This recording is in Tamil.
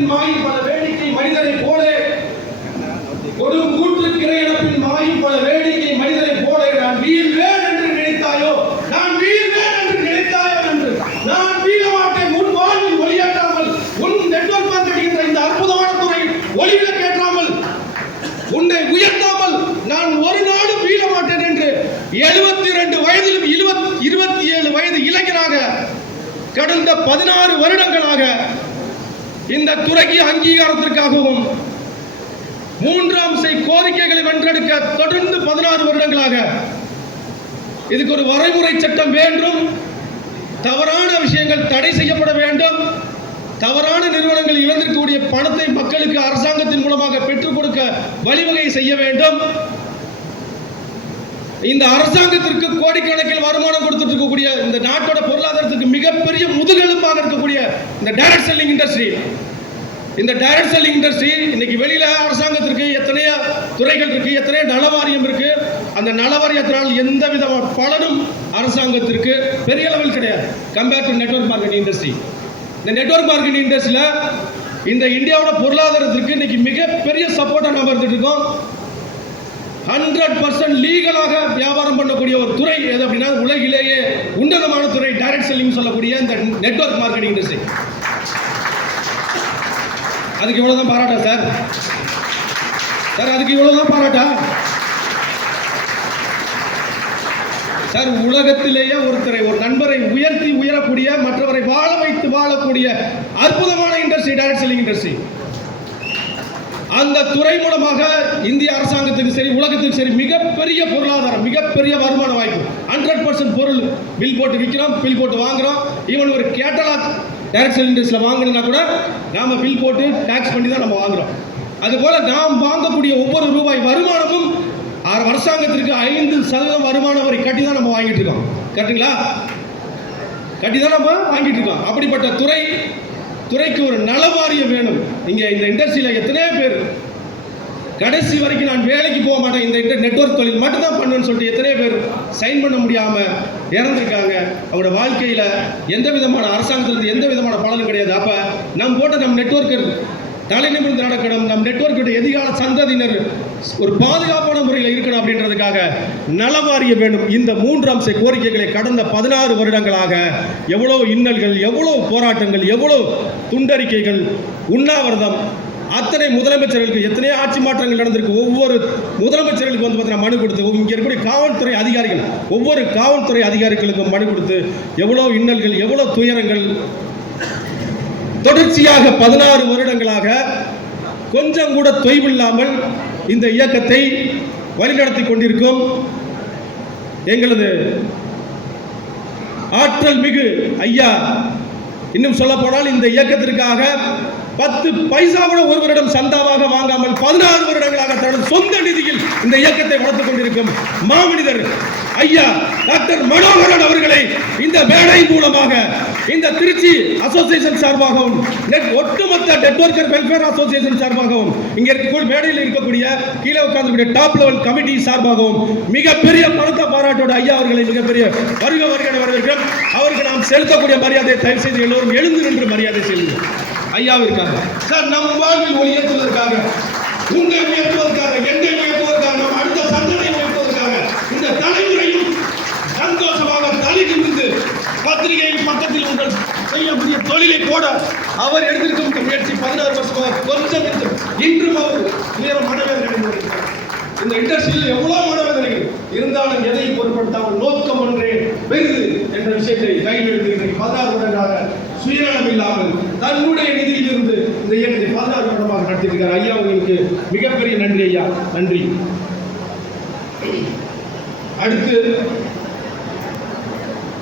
இனப்பின் மாயும் பல வேடிக்கை மனிதரை போல கொடும் கூற்று கிரையினப்பின் மாயும் பல வேடிக்கை மனிதரை போல நான் வீழ்வேன் என்று நினைத்தாயோ, நான் வீழ்வேன் என்று நினைத்தாயோ என்று நான் வீழ மாட்டேன். உன் வாழ்வில் ஒளியாற்றாமல், உன் நெட்வொர்க் மார்க்கெட்டிங் இந்த அற்புதமான துறை ஒளிவிளக்கேற்றாமல், உன்னை உயர்த்தாமல் நான் ஒரு நாளும் வீழ மாட்டேன் என்று 72 வயதிலும் 27 வயது இளைஞராக கடந்த 16 வருடங்களாக இந்த துறைக்கு அங்கீகாரத்திற்காகவும் 3ஆம் கோரிக்கைகளை வென்றெடுக்க தொடர்ந்து 16 வருடங்களாக இதுக்கு ஒரு வரைமுறை சட்டம் வேண்டும், தவறான விஷயங்கள் தடை செய்யப்பட வேண்டும், தவறான நிறுவனங்கள் இழந்திருக்கக்கூடிய பணத்தை மக்களுக்கு அரசாங்கத்தின் மூலமாக பெற்றுக் கொடுக்க வழிவகை செய்ய வேண்டும். இந்த அரசாங்கத்திற்கு கோடிக்கணக்கில் வருமானம் கொடுத்துட்டு இருக்கக்கூடிய இந்த நாட்டோட பொருளாதாரத்துக்கு மிகப்பெரிய முதுகெலும்பாக இருக்கக்கூடிய இந்த டைரக்ட் செல்லிங் இண்டஸ்ட்ரி, இந்த டைரக்ட் செல்லிங் இண்டஸ்ட்ரி இன்னைக்கு வெளியில அரசாங்கத்திற்கு எத்தனையோ துறைகள் இருக்கு, எத்தனையோ நலவாரியம் இருக்கு. அந்த நலவாரியத்தினால் எந்த விதமான பலனும் அரசாங்கத்திற்கு பெரிய அளவில் கிடையாது compare to network marketing industry. இந்த நெட்வொர்க் மார்க்கெட்டிங் இண்டஸ்ட்ரியில இந்த இந்தியாவோட பொருளாதாரத்திற்கு இன்னைக்கு மிகப்பெரிய சப்போர்ட்டா நாம இருந்துட்டு இருக்கோம். 100% லீகலாக வியாபாரம் பண்ணக்கூடிய ஒரு துறை எது அப்படின்னா உலகிலேயே உன்னதமான துறை டைரக்ட் செல்லிங் சொல்லக்கூடிய இந்த நெட்வொர்க் மார்க்கெட்டிங் இண்டஸ்ட்ரி. அதுக்கு இவ்வளவுதான் பாராட்டா சார்? அதுக்கு இவ்வளவுதான் பாராட்டா சார்? உலகத்திலேயே ஒருத்தரை, ஒரு நண்பரை உயரக்கூடிய, மற்றவரை வாழ வைத்து வாழக்கூடிய அற்புதமான இண்டஸ்ட்ரி டைரக்ட் செல்லிங் இண்டஸ்ட்ரி. அந்த துறை மூலமாக இந்திய அரசாங்கத்துக்கு சரி, உலகத்துக்கு சரி, மிகப்பெரிய பொருளாதாரம், மிகப்பெரிய வருமான வாய்ப்பு. 100% பொருள் பில் போட்டு விற்கிறோம், பில் போட்டு வாங்குறோம். ஈவன் ஒரு கேட்டலாக் டைரக்ட் செல்லிங் இண்டஸ்ட்ரியில் வாங்கணும்னா கூட நாம பில் போட்டு டாக்ஸ் பண்ணி தான் நம்ம வாங்குறோம். அதுபோல நாம் வாங்கக்கூடிய ஒவ்வொரு ரூபாய் வருமானமும் அரசாங்கத்திற்கு 5% வருமான வரி கட்டி தான் நம்ம வாங்கிட்டு இருக்கோம். கரெக்டுங்களா? கட்டி தான் நம்ம வாங்கிட்டு இருக்கோம். அப்படிப்பட்ட துறைக்கு ஒரு நலவாரியம் வேணும். இங்க இந்த இண்டஸ்ட்ரியில எத்தனையோ பேர் கடைசி வரைக்கும் நான் வேலைக்கு போக மாட்டேன், இந்த நெட்வொர்க் தொழில் மட்டும் தான் பண்ணுவேன்னு சொல்லிட்டு எத்தனையோ பேர் சைன் பண்ண முடியாம இறந்துருக்காங்க. அவரோட வாழ்க்கையில எந்த விதமான அரசாங்கத்திலிருந்து எந்த விதமான பலனும் கிடையாது. அப்ப நம்ம போட்ட நம் நெட்வொர்க்கர் தலை நிமிர்ந்து நடக்கணும், நம் நெட்வொர்க்கோட எதிர்கால சந்ததியினர் ஒரு பாதுகாப்பான முறையில் இருக்கணும். அப்படின்றதுக்காக நலவாரிய வேண்டும். இந்த 3ஆம் கோரிக்கைகளை கடந்த 16 வருடங்களாக எவ்வளவு இன்னல்கள், எவ்வளவு போராட்டங்கள், எவ்வளவு துண்டறிக்கைகள், உண்ணாவிரதம், அத்தனை முதலமைச்சர்களுக்கு எத்தனையோ ஆட்சி மாற்றங்கள் நடந்திருக்கு. ஒவ்வொரு முதலமைச்சர்களுக்கு வந்து பார்த்தீங்கன்னா மனு கொடுத்து, இங்கே இருக்கக்கூடிய காவல்துறை அதிகாரிகள், ஒவ்வொரு காவல்துறை அதிகாரிகளுக்கும் மனு கொடுத்து எவ்வளவு இன்னல்கள், எவ்வளவு துயரங்கள். தொடர்ச்சியாக 16 வருடங்களாக கொஞ்சம் கூட தொய்வில்லாமல் இந்த இயக்கத்தை வழிநடத்தி கொண்டிருக்கும் எங்களது ஆற்றல் மிகு ஐயா. இன்னும் சொல்ல போனால் இந்த இயக்கத்திற்காக 10 பைசா கூட ஒருவரிடம் சந்தாவாக வாங்காமல் 16 வருடங்களாக தனது சொந்த நிதியில் இந்த இயக்கத்தை வளர்த்துக் கொண்டிருக்கும் மாமனிதர் ஐயா டாக்டர் மனோகரன் அவர்களை இந்த மேடை மூலமாக இந்த திருச்சி அசோசியேஷன் சார்பாகவும், ஒட்டுமொத்த நெட்வொர்க்கர் வெல்ஃபேர் அசோசியேஷன் சார்பாகவும், இங்க இருக்கக்கூடிய மேடையில் இருக்கக்கூடிய கீழே உட்கார்ந்து டாப் லெவல் கமிட்டி சார்பாகவும் மிகப்பெரிய பணத்த பாராட்டோட ஐயா அவர்களை மிகப்பெரிய வருக வரவேற்கிறோம். அவருக்கு நாம் செலுத்தக்கூடிய மரியாதை தயவு செய்து எல்லோரும் எழுந்து நின்று மரியாதை செலுத்துங்கள். ஐயாவிற்காக சார், நம் வாழ்வில் உயர்த்துவதற்காக, உங்களை உயர்த்துவதற்காக, என்னை உயர்த்துவதற்காக, நம் அடுத்த சந்ததியை உயர்த்துவதற்காக இந்த தலைமுறையும் சந்தோஷமாக தலை நிமிர்ந்து பத்திரிகையின் பக்கத்தில் உங்கள் செய்யக்கூடிய தொழிலை போட அவர் எடுத்திருக்கும் முயற்சி 16 வருஷமாக கொஞ்சம் இன்றும் அவர் உயர மனவேதனை. இந்த இண்டஸ்ட்ரியில் எவ்வளவு மனவேதனைகள் இருந்தாலும் எதையும் பொருட்படுத்தாமல் நோக்கம் ஒன்றே பெரிது என்ற விஷயத்தை கையில் எடுத்து 16 வருடங்களாக சுயநலம் இல்லாமல் தன்னுடைய நிதியிலிருந்து இந்த இயக்கத்தை 16 வருடமாக நடத்தியிருக்கிறார். ஐயா அவர்களுக்கு மிகப்பெரிய நன்றி ஐயா, நன்றி. அடுத்து